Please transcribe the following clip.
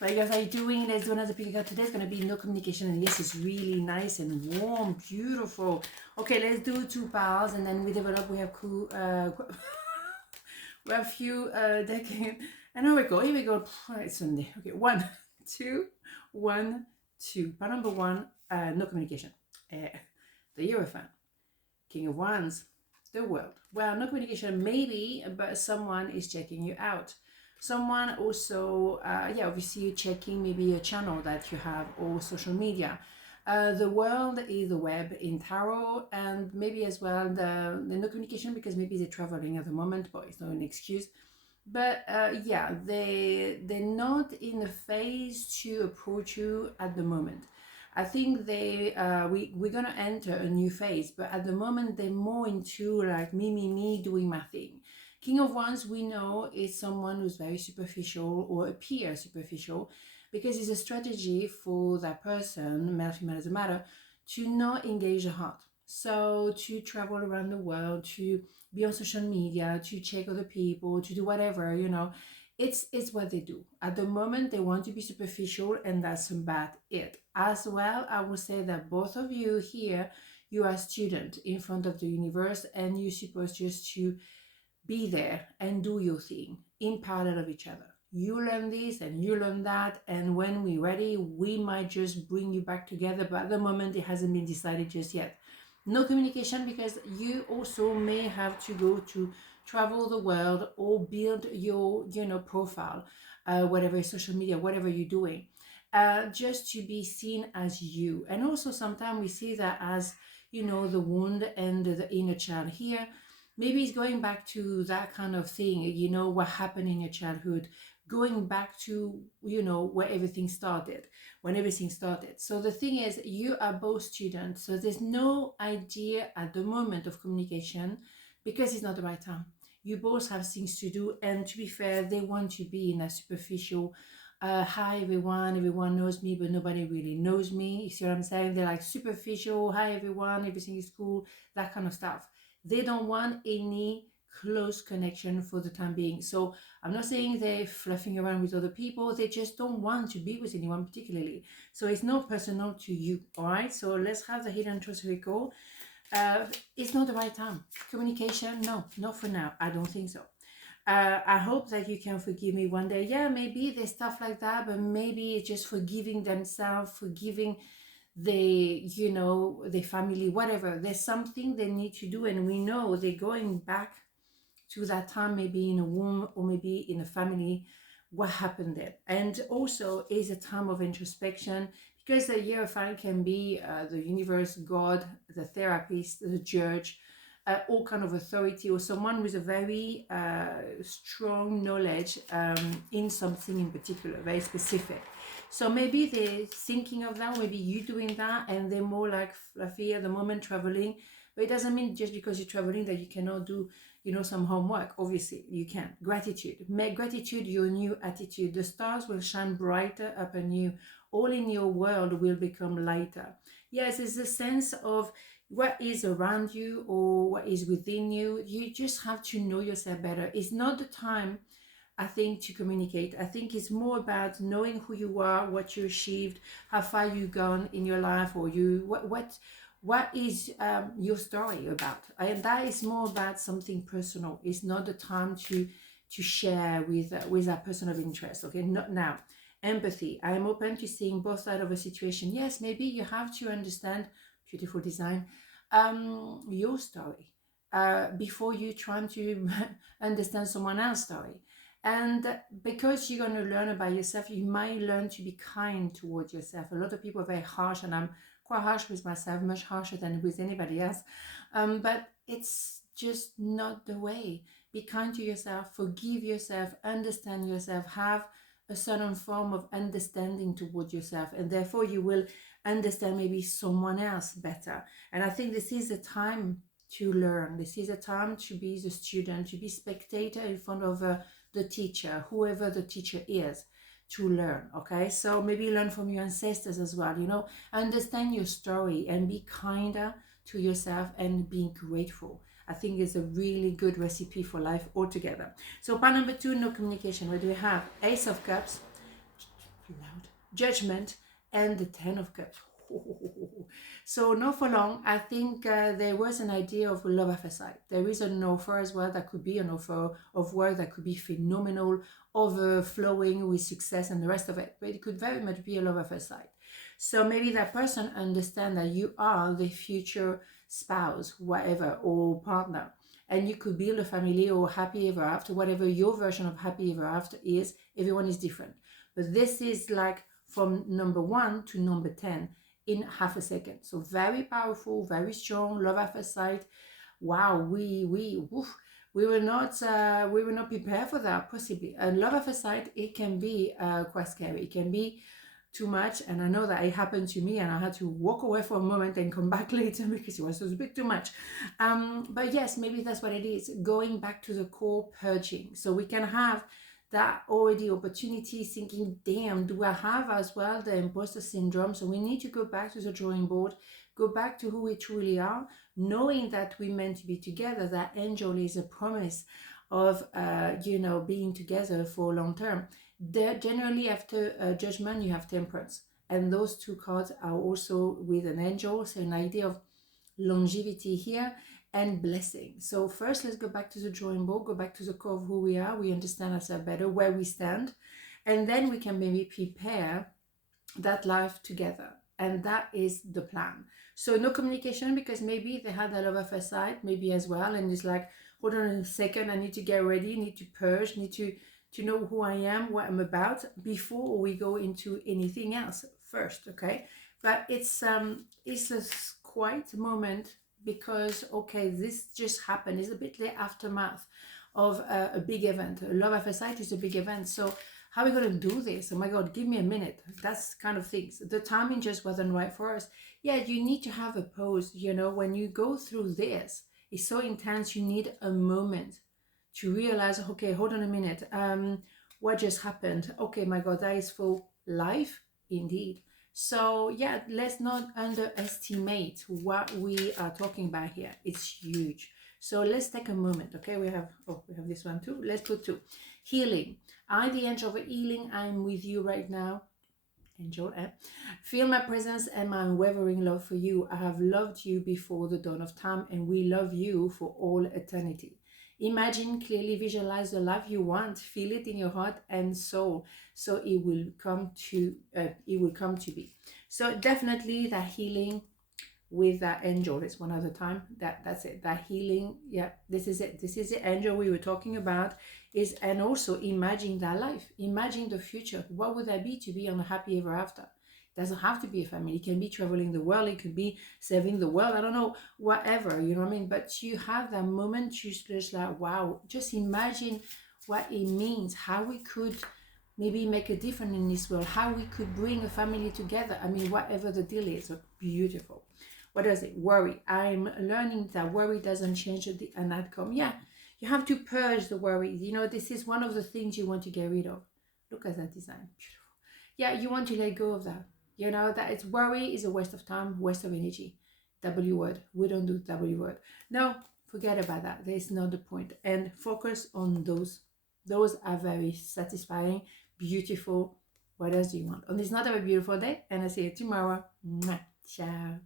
But you guys, are you doing? Let's do another pick. Today's gonna be no communication, and this is really nice and warm, beautiful. Okay, let's do 2 piles, and then we develop. We have cool. We have a few decade. And here we go. Here we go. It's Sunday. Okay, 1, 2, 1, 2. Pile number 1. No communication. The Hierophant. King of Wands. The World. Well, no communication maybe, but someone is checking you out. Someone also, obviously you're checking maybe a channel that you have or social media. The world is the web in tarot, and maybe as well the no communication because maybe they're traveling at the moment, but it's not an excuse. But they're not in a phase to approach you at the moment. I think we're gonna enter a new phase, but at the moment they're more into like me, doing my thing. King of Wands, we know, is someone who's very superficial or appears superficial because it's a strategy for that person, male, female, doesn't matter, to not engage the heart. So to travel around the world, to be on social media, to check other people, to do whatever, it's what they do. At the moment, they want to be superficial, and that's about it. As well, I would say that both of you here, you are a student in front of the universe, and you're supposed just to be there and do your thing in parallel of each other. You learn this and you learn that, and when we're ready, we might just bring you back together, but at the moment, it hasn't been decided just yet. No communication because you also may have to go to travel the world or build your profile, whatever, social media, whatever you're doing, just to be seen as you. And also sometimes we see that as the wound and the inner child here. Maybe it's going back to that kind of thing, what happened in your childhood, going back to where everything started, when everything started. So the thing is, you are both students, so there's no idea at the moment of communication because it's not the right time. You both have things to do, and to be fair, they want to be in a superficial hi everyone knows me but nobody really knows me. You see what I'm saying? They're like superficial, hi everyone, everything is cool, that kind of stuff. They don't want any close connection for the time being. So I'm not saying they're fluffing around with other people, they just don't want to be with anyone particularly. So it's not personal to you. All right, so let's have the hidden truth recall. It's not the right time. Communication, no, not for now. I don't think so. I hope that you can forgive me one day. Yeah, maybe there's stuff like that, but maybe it's just forgiving themselves, forgiving their family, whatever. There's something they need to do, and we know they're going back to that time, maybe in a womb or maybe in a family, what happened there. And also is a time of introspection because the Hierophant can be the universe, God, the therapist, the judge, all kind of authority, or someone with a very strong knowledge in something in particular, very specific. So maybe they're thinking of that, maybe you doing that, and they're more like fluffy at the moment, traveling. But it doesn't mean just because you're traveling that you cannot do some homework. Obviously you can. Gratitude, make gratitude your new attitude. The stars will shine brighter upon you. All in your world will become lighter. Yes, it's a sense of what is around you or what is within you. You just have to know yourself better. It's not the time, I think, to communicate. I think it's more about knowing who you are, what you achieved, how far you've gone in your life, or what is your story about. And that is more about something personal. It's not the time to share with a person of interest. Okay, not now. Empathy. I am open to seeing both sides of a situation. Yes, maybe you have to understand, beautiful design, your story before you trying to understand someone else's story. And because you're going to learn about yourself, you might learn to be kind towards yourself. A lot of people are very harsh, and I'm quite harsh with myself, much harsher than with anybody else. But it's just not the way. Be kind to yourself, forgive yourself, understand yourself, have a certain form of understanding towards yourself, and therefore you will understand maybe someone else better. And I think this is a time to learn. This is a time to be the student, to be spectator in front of the teacher, whoever the teacher is, to learn. Okay, so maybe learn from your ancestors as well, understand your story and be kinder to yourself and being grateful. I think it's a really good recipe for life altogether. So part number 2, no communication. What do we have? Ace of Cups, loud, Judgment, and the Ten of Cups. So not for long, I think there was an idea of love at first sight. There is an offer as well that could be an offer of work that could be phenomenal, overflowing with success and the rest of it. But it could very much be a love at first sight. So maybe that person understands that you are the future spouse, whatever, or partner. And you could build a family or happy ever after, whatever your version of happy ever after is. Everyone is different. But this is like from number 1 to number 10 in half a second. So very powerful, very strong, love at first sight. Wow, we were not prepared for that, possibly. And love at first sight, it can be quite scary. It can be too much, and I know that it happened to me, and I had to walk away for a moment and come back later because it was a bit too much. But yes, maybe that's what it is, going back to the core, purging. So we can have that already opportunity, thinking, damn, do I have as well the imposter syndrome? So we need to go back to the drawing board, go back to who we truly are, knowing that we're meant to be together. That angel is a promise of being together for long term. Generally after Judgment, you have Temperance, and those two cards are also with an angel, so an idea of longevity here and blessing. So first, let's go back to the drawing board, go back to the core of who we are. We understand ourselves better, where we stand, and then we can maybe prepare that life together. And that is the plan. So no communication, because maybe they had a love at first sight, maybe as well, and it's like, hold on a second, I need to get ready, need to purge, need to know who I am, what I'm about, before we go into anything else first, okay? But it's a quiet moment, because, okay, this just happened. It's a bit the aftermath of a big event. Love at first sight is a big event. So how are we going to do this? Oh my God, give me a minute. That's kind of things. The timing just wasn't right for us. Yeah, you need to have a pause. When you go through this, it's so intense, you need a moment to realize, okay, hold on a minute. What just happened? Okay, my God, that is for life indeed. So yeah, let's not underestimate what we are talking about here. It's huge. So let's take a moment. Okay, we have this one too. Let's go to healing. I, the angel of healing, I'm with you right now. Angel, feel my presence and my unwavering love for you. I have loved you before the dawn of time, and we love you for all eternity. Imagine, clearly visualize the life you want, feel it in your heart and soul, so it will come to be. So definitely that healing with that angel. It's one other time. That's it. That healing. Yeah, this is it. This is the angel we were talking about. And also imagine that life. Imagine the future. What would that be to be on a happy ever after? It doesn't have to be a family. It can be traveling the world. It could be saving the world. I don't know, whatever, you know what I mean? But you have that moment, you just like, wow, just imagine what it means, how we could maybe make a difference in this world, how we could bring a family together. I mean, whatever the deal is, beautiful. What does it? Worry. I'm learning that worry doesn't change an outcome. Yeah, you have to purge the worry. This is one of the things you want to get rid of. Look at that design. Beautiful. Yeah, you want to let go of that. That it's worry is a waste of time, waste of energy. W word. We don't do W word. No, forget about that. There's not the point. And focus on those. Those are very satisfying, beautiful. What else do you want? On this not a beautiful day, and I see you tomorrow. Ciao.